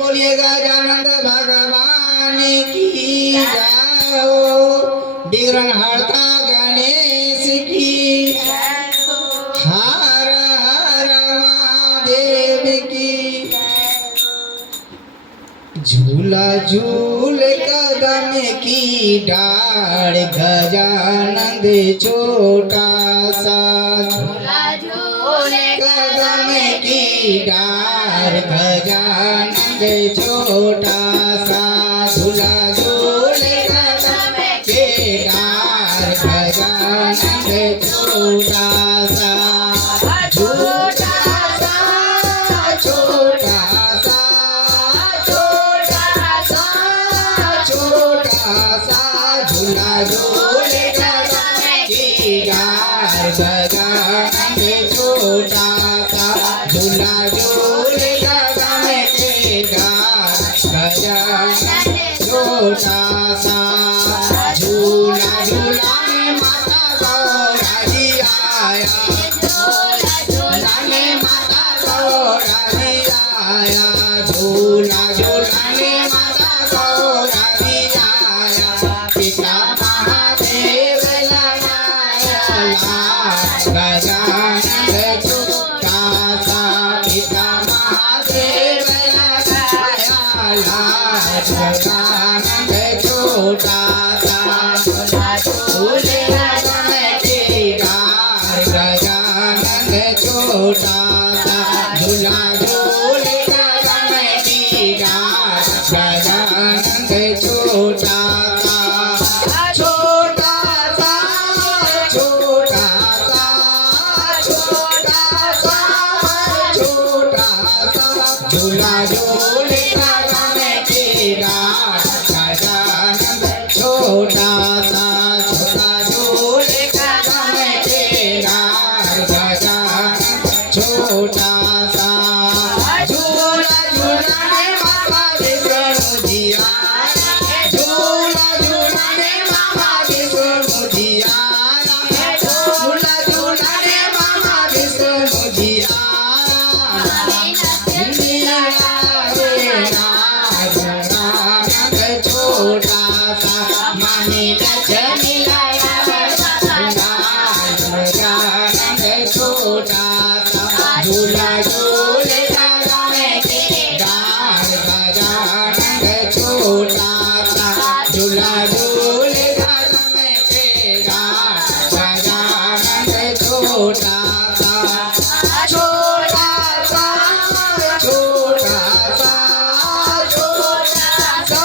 बोलिए गजानंद भगवान की जाओ, बिगड़न हरता गणेश की, हर हर महादेव की। झूला झूल कदम की डाढ़ गजानंद छोटा सा, झूला झूल कदम की डाढ़ गजानंद छोटा सा, झूला झूल कदम के डाढ़ गजानंद छोटा सा, छोटा सा छोटा सा छोटा सा झूला झूल कदम की डाढ़ गजानंद छोटा सा, झूला झूल कदम की डाढ़ गजानंद छोटा सा। झूला झूलाने माता गौरा जी आया, झूलाने माता गौरा जी आया, झूला झूलाने माता गौरा जी आया, पिता महादेव लगाया लाल गजानंद छोटा सा, पिता महादेव लगाया लाल गजानंद छोटा सा, झूल कदम की डाढ़ गजानंद छोटा सा, झूला झूल कदम की डाढ़ गजानंद छोटा सा, छोटा सा छोटा सा छोटा सा छोटा सा, झूला झूल कदम की डाढ़ गजानंद छोटा सा, झूला झूल कदम की डाढ़ गजानंद छोटा सा। झूला झूलाने मामा विष्णु जी आया, झूला झूलाने मामा विष्णु जी आया, झूला झूलाने मामा विष्णु जी आया, गजानंद छोटा सा, मानी लक्ष्मी गजानंद छोटा सा, झूला झूल कदम की डाढ़ गजानंद छोटा सा, झूला झूल कदम की डाढ़ गजानंद छोटा सा, छोटा सा छोटा सा छोटा सा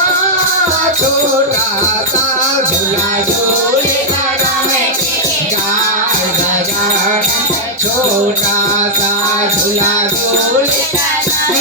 छोटा सा, झूला झूल कदम की डाढ़ गजानंद छोटा सा, झूला झूल कदम